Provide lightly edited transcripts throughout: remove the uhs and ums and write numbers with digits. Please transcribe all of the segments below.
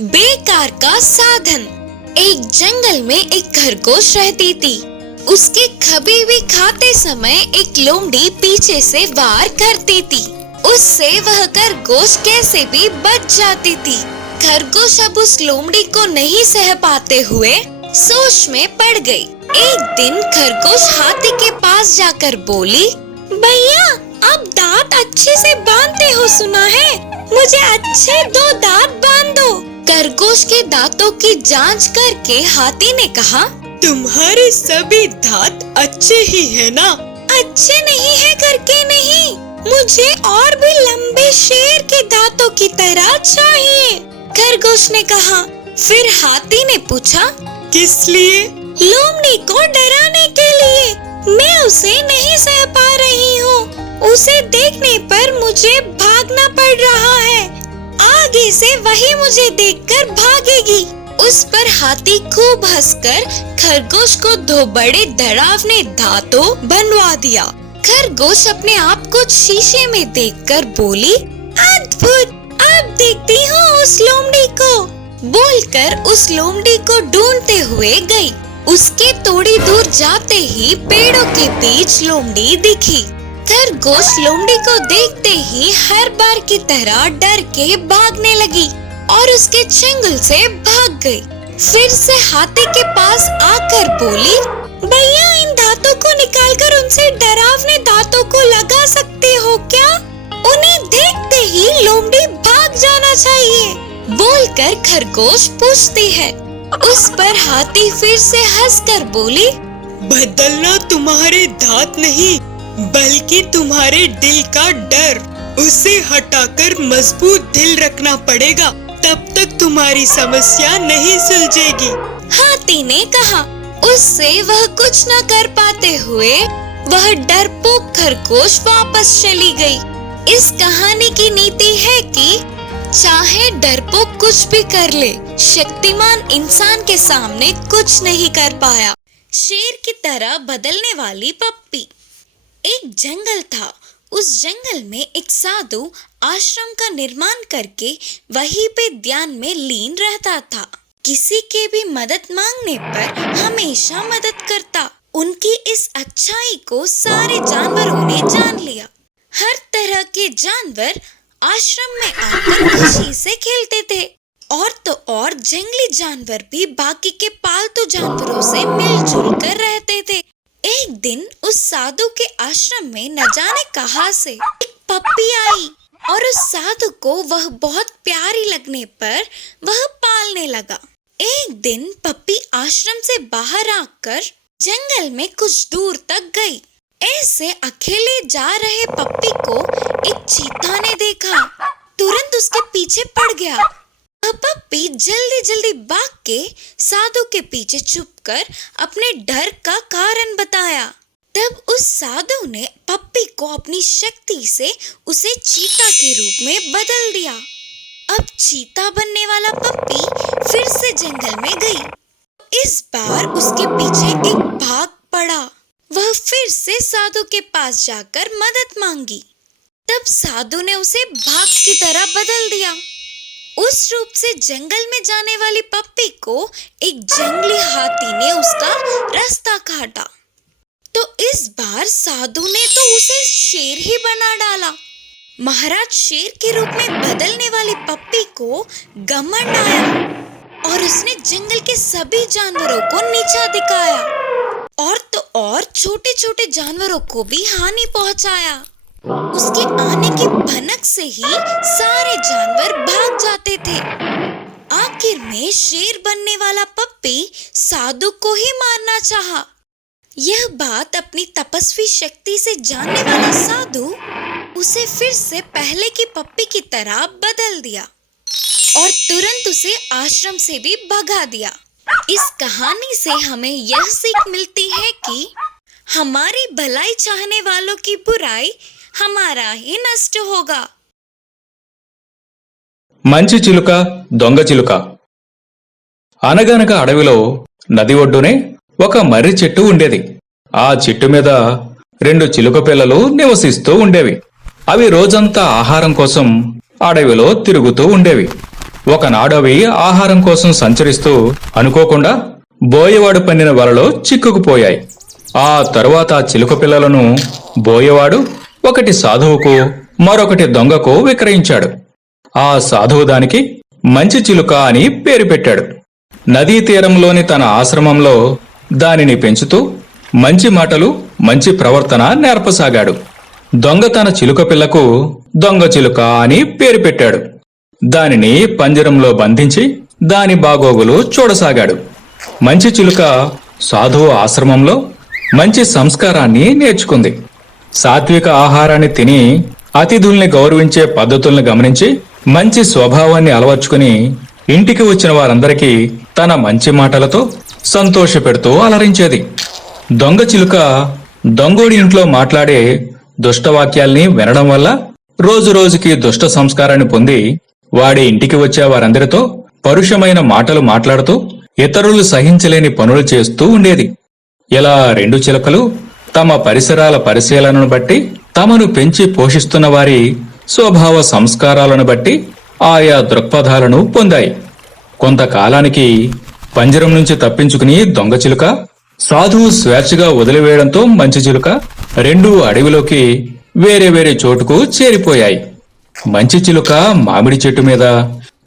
बेकार का साधन। एक जंगल में एक खरगोश रहती थी। उसके कभी भी खाते समय एक लोमड़ी पीछे से वार करती थी। उससे वह खरगोश कैसे भी बच जाती थी। खरगोश अब उस लोमड़ी को नहीं सह पाते हुए सोच में पड़ गई। एक दिन खरगोश हाथी के पास जाकर बोली, भैया आप दांत अच्छे से बांधते हो सुना है, मुझे अच्छे 2 दांत बांध दो। खरगोश के दांतों की जांच करके हाथी ने कहा, तुम्हारे सभी दांत अच्छे ही है ना? अच्छे नहीं है करके नहीं, मुझे और भी लंबे शेर के दांतों की तरह चाहिए। खरगोश ने कहा। फिर हाथी ने पूछा, किस लिए? लोमड़ी को डराने के लिए। मैं उसे नहीं सह पा रही हूँ। उसे देखने पर मुझे भागना पड़ रहा है। आगे से वही मुझे देखकर भागेगी। उस पर हाथी खूब हंसकर खरगोश को 2 बड़े डरावने दांतों बनवा दिया। खरगोश अपने आप को शीशे में देखकर बोली, अद्भुत, अब देखती हूँ उस लोमड़ी को। बोलकर उस लोमड़ी को ढूंढते हुए गई। उसके थोड़ी दूर जाते ही पेड़ों के बीच लोमड़ी दिखी। खरगोश लोमड़ी को देखते ही हर बार की तरह डर के भागने लगी और उसके चंगुल से भाग गई। फिर से हाथी के पास आकर बोली, भैया इन दांतों को निकालकर उनसे डरावने दांतों को लगा सकते हो क्या? उन्हें देखते ही लोमड़ी भाग जाना चाहिए। बोलकर खरगोश पूछती है। उस पर हाथी फिर से हंसकर बोली, बदलना तुम्हारे दांत नहीं बल्कि तुम्हारे दिल का डर। उसे हटाकर मजबूत दिल रखना पड़ेगा, तब तक तुम्हारी समस्या नहीं सुलझेगी। हाथी ने कहा। उससे वह कुछ न कर पाते हुए वह डरपोक खरगोश वापस चली गई। इस कहानी की नीति है कि चाहे डरपोक कुछ भी कर ले, शक्तिमान इंसान के सामने कुछ नहीं कर पाया। शेर की तरह बदलने वाली पप्पी। एक जंगल था। उस जंगल में एक साधु आश्रम का निर्माण करके वहीं पे ध्यान में लीन रहता था। किसी के भी मदद मांगने पर हमेशा मदद करता। उनकी इस अच्छाई को सारे जानवरों ने जान लिया। हर तरह के जानवर आश्रम में आकर खुशी से खेलते थे। और तो और जंगली जानवर भी बाकी के पालतू जानवरों से मिलजुल कर रहते थे। एक दिन उस साधु के आश्रम में न जाने कहां से एक पप्पी आई और उस साधु को वह बहुत प्यारी लगने पर वह पालने लगा। एक दिन पप्पी आश्रम से बाहर आकर जंगल में कुछ दूर तक गई। ऐसे अकेले जा रहे पप्पी को एक चीता ने देखा। तुरंत उसके पीछे पड़ गया। पप्पी जल्दी जल्दी भाग के साधु के पीछे छुपकर अपने डर का कारण बताया। तब उस साधु ने पप्पी को अपनी शक्ति से उसे चीता के रूप में बदल दिया। अब चीता बनने वाला पप्पी फिर से जंगल में गई। इस बार उसके पीछे एक भाग पड़ा। वह फिर से साधु के पास जाकर मदद मांगी। तब साधु ने उसे भाग की तरह बदल दिया। उस रूप से जंगल में जाने वाली पप्पी को एक जंगली हाथी ने उसका रास्ता काटा। तो इस बार साधु ने तो उसे शेर ही बना डाला। महाराज शेर के रूप में बदलने वाली पप्पी को घमंड आया और उसने जंगल के सभी जानवरों को नीचा दिखाया और तो और छोटे छोटे जानवरों को भी हानि पहुंचाया। उसके आने की भनक से ही सारे जानवर भाग जाते थे। आखिर में शेर बनने वाला पप्पी साधु को ही मारना चाहा। यह बात अपनी तपस्वी शक्ति से जानने वाला साधु उसे फिर से पहले की पप्पी की तरह बदल दिया और तुरंत उसे आश्रम से भी भगा दिया। इस कहानी से हमें यह सीख मिलती है कि हमारी भलाई चाहने वालों की बुराई हमारा ही नष्ट होगा। మంచి చిలుక దొంగ చిలుక. అనగనగా అడవిలో నది ఒడ్డునే ఒక మర్రి చెట్టు ఉండేది. ఆ చెట్టు మీద 2 చిలుక పిల్లలు నివసిస్తూ ఉండేవి. అవి రోజంతా ఆహారం కోసం అడవిలో తిరుగుతూ ఉండేవి. ఒకనాడు అవి ఆహారం కోసం సంచరిస్తూ అనుకోకుండా బోయవాడు పన్నిన వలలో చిక్కుకుపోయాయి. ఆ తరువాత ఆ చిలుక పిల్లలను బోయవాడు ఒకటి సాధువుకు మరొకటి దొంగకు విక్రయించాడు. ఆ సాధువు దానికి మంచి చిలుక అని పేరు పెట్టాడు. నదీ తీరంలోని తన ఆశ్రమంలో దానిని పెంచుతూ మంచి మాటలు మంచి ప్రవర్తన నేర్పసాగాడు. దొంగ తన చిలుక పిల్లకు దొంగ చిలుక అని పేరు పెట్టాడు. దానిని పంజరంలో బంధించి దాని బాగోగులు చూడసాగాడు. మంచి చిలుక సాధువు ఆశ్రమంలో మంచి సంస్కారాన్ని నేర్చుకుంది. సాత్విక ఆహారాన్ని తిని అతిథుల్ని గౌరవించే పద్ధతుల్ని గమనించి మంచి స్వభావాన్ని అలవర్చుకుని ఇంటికి వచ్చిన వారందరికీ తన మంచి మాటలతో సంతోషపెడుతూ అలరించేది. దొంగ చిలుక దొంగోడి ఇంట్లో మాట్లాడే దుష్టవాక్యాల్ని వినడం వల్ల రోజురోజుకి దుష్ట సంస్కారాన్ని పొంది వాడి ఇంటికి వచ్చే వారందరితో పరుషమైన మాటలు మాట్లాడుతూ ఇతరులు సహించలేని పనులు చేస్తూ ఉండేది. ఇలా రెండు చిలుకలు తమ పరిసరాల పరిశీలనను బట్టి తమను పెంచి పోషిస్తున్న వారి స్వభావ సంస్కారాలను బట్టి ఆయా దృక్పథాలను పొందాయి. కొంతకాలానికి పంజరం నుంచి తప్పించుకుని దొంగ చిలుక, సాధువు స్వేచ్ఛగా వదిలివేయడంతో మంచి చిలుక రెండూ అడవిలోకి వేరే వేరే చోటుకు చేరిపోయాయి. మంచి చిలుక మామిడి చెట్టు మీద,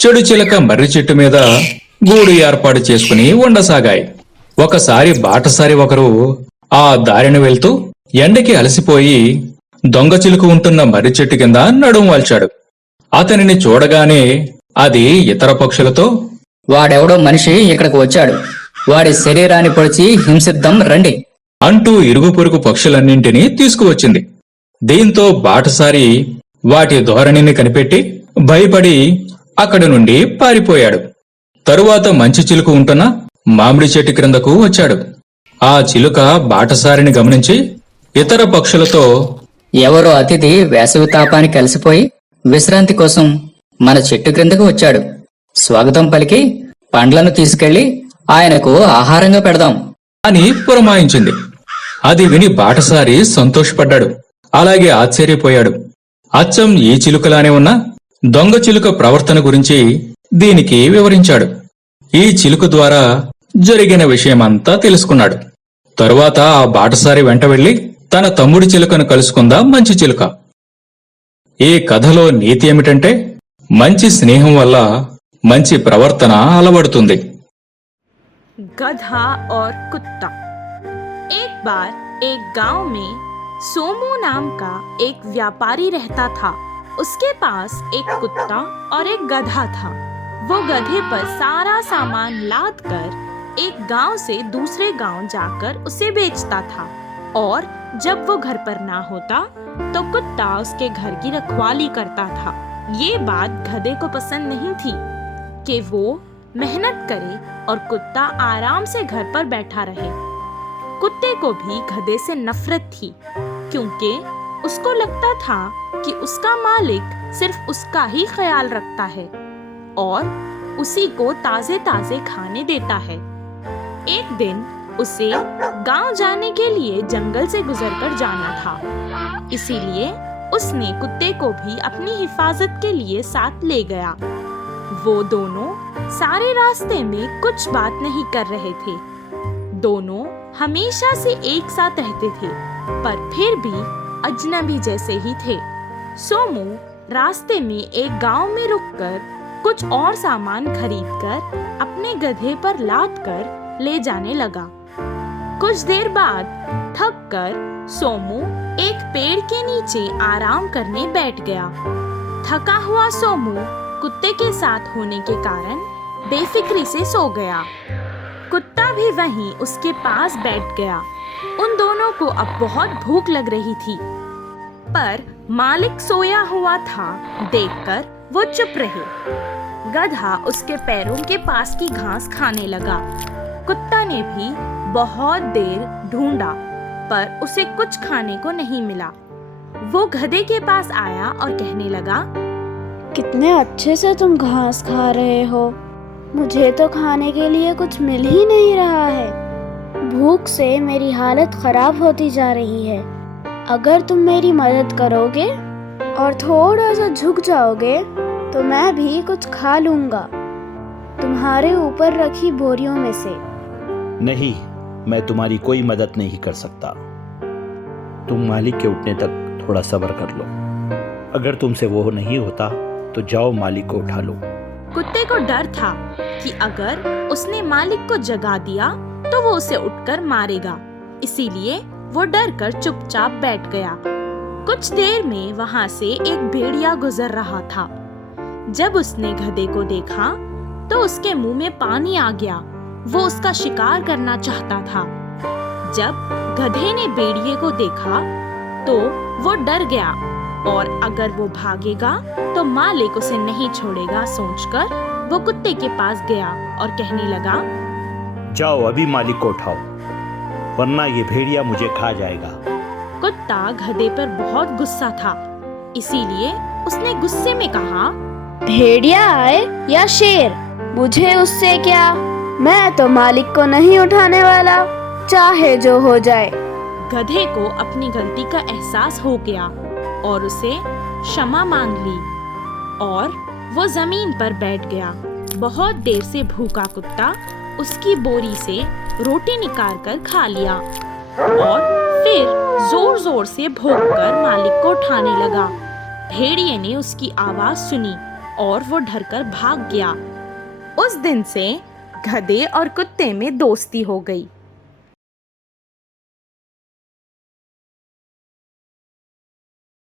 చెడు చిలుక మర్రి చెట్టు మీద గూడు ఏర్పాటు చేసుకుని ఉండసాగాయి. ఒకసారి బాటసారి ఒకరు ఆ దారిన వెళ్తూ ఎండకి అలసిపోయి దొంగ చిలుక ఉంటున్న మర్రి చెట్టు కింద నడుం వాల్చాడు. అతనిని చూడగానే అది ఇతర పక్షులతో, వాడెవడో మనిషి ఇక్కడికి వచ్చాడు, వాడి శరీరాన్ని పొడిచి హింసిద్దాం రండి అంటూ ఇరుగు పొరుగు పక్షులన్నింటినీ తీసుకువచ్చింది. దీంతో బాటసారి వాటి ధోరణిని కనిపెట్టి భయపడి అక్కడి నుండి పారిపోయాడు. తరువాత మంచి చిలుక ఉంటున్న మామిడి చెట్టు క్రిందకు వచ్చాడు. ఆ చిలుక బాటసారిని గమనించి ఇతర పక్షులతో, ఎవరో అతిథి వేసవి తాపానికి కలిసిపోయి విశ్రాంతి కోసం మన చెట్టు క్రిందకు వచ్చాడు. స్వాగతం పలికి పండ్లను తీసుకెళ్లి ఆయనకు ఆహారంగా పెడదాం అని పురమాయించింది. అది విని బాటసారి సంతోషపడ్డాడు. అలాగే ఆశ్చర్యపోయాడు. అచ్చం ఈ చిలుకలానే ఉన్న దొంగ చిలుక ప్రవర్తన గురించి దీనికి వివరించాడు. ఈ చిలుక ద్వారా జరిగిన విషయమంతా తెలుసుకున్నాడు. తరువాత ఆ బాటసారి వెంట వెళ్లి తన తమ్ముడి చిలుకను కలుసుకుందా మంచి చిలుక. ఈ కథలో నీతి ఏమిటంటే మంచి స్నేహం వల్ల మంచి ప్రవర్తన అలవడుతుంది. गधा और कुत्ता। एक बार एक गांव में सोमू नाम का एक व्यापारी रहता था। उसके पास एक कुत्ता और एक गधा था। वो गधे पर सारा सामान लाद कर एक गांव से दूसरे गांव जाकर उसे बेचता था, और जब वो घर पर ना होता तो कुत्ता उसके घर की रखवाली करता था। ये बात गधे को पसंद नहीं थी कि वो मेहनत करे और कुत्ता आराम से घर पर बैठा रहे। कुत्ते को भी गधे से नफरत थी, क्योंकि उसको लगता था कि उसका मालिक सिर्फ उसका ही ख्याल रखता है और उसी को ताजे ताजे खाने देता है। एक दिन उसे गांव जाने के लिए जंगल से गुजरकर जाना था, इसीलिए उसने कुत्ते को भी अपनी हिफाजत के लिए साथ ले गया। वो दोनों सारे रास्ते में कुछ बात नहीं कर रहे थे। दोनों हमेशा से एक साथ रहते थे, पर फिर भी अजनबी जैसे ही थे। सोमू रास्ते में एक गांव में रुककर कुछ और सामान खरीदकर अपने गधे पर लाद कर ले जाने लगा। कुछ देर बाद थक कर सोमू एक पेड़ के नीचे आराम करने बैठ गया। थका हुआ सोमू कुत्ते के साथ होने के कारण बेफिक्री से सो गया। कुत्ता भी वहीं उसके पास बैठ गया। उन दोनों को अब बहुत भूख लग रही थी, पर मालिक सोया हुआ था देखकर वो चुप रहे। गधा उसके पैरों के पास की घास खाने लगा। कुत्ता ने भी बहुत देर ढूंढा, पर उसे कुछ खाने को नहीं मिला। वो गधे के पास आया और कहने लगा, कितने अच्छे से तुम घास खा रहे हो, मुझे तो खाने के लिए कुछ मिल ही नहीं रहा है। भूख से मेरी हालत खराब होती जा रही है। अगर तुम मेरी मदद करोगे और थोड़ा सा झुक जाओगे तो मैं भी कुछ खा लूंगा, तुम्हारे ऊपर रखी बोरियों में से। नहीं, मैं तुम्हारी कोई मदद नहीं कर सकता। तुम मालिक के उठने तक थोड़ा सब्र कर लो। अगर तुमसे वो नहीं होता तो जाओ मालिक को उठा लो। कुत्ते को डर था कि अगर उसने मालिक को जगा दिया तो वो उसे उठकर मारेगा, इसीलिए वो डर कर चुपचाप बैठ गया। कुछ देर में वहाँ से एक भेड़िया गुजर रहा था। जब उसने गधे को देखा तो उसके मुंह में पानी आ गया। वो उसका शिकार करना चाहता था। जब गधे ने भेड़िए को देखा तो वो डर गया और अगर वो भागेगा तो मालिक उसे नहीं छोड़ेगा सोचकर वो कुत्ते के पास गया और कहने लगा, जाओ अभी मालिक को उठाओ, वरना ये भेड़िया मुझे खा जाएगा। कुत्ता गधे पर बहुत गुस्सा था, इसीलिए उसने गुस्से में कहा, भेड़िया आए या शेर, मुझे उससे क्या, मैं तो मालिक को नहीं उठाने वाला, चाहे जो हो जाए। गधे को अपनी गलती का एहसास हो गया और उसे क्षमा मांग ली और वो जमीन पर बैठ गया। बहुत देर से भूखा कुत्ता उसकी बोरी से रोटी निकाल कर खा लिया और फिर जोर जोर से भौंककर मालिक को उठाने लगा। भेड़िए ने उसकी आवाज सुनी और वो डरकर भाग गया। उस दिन से गधे और कुत्ते में दोस्ती हो गई।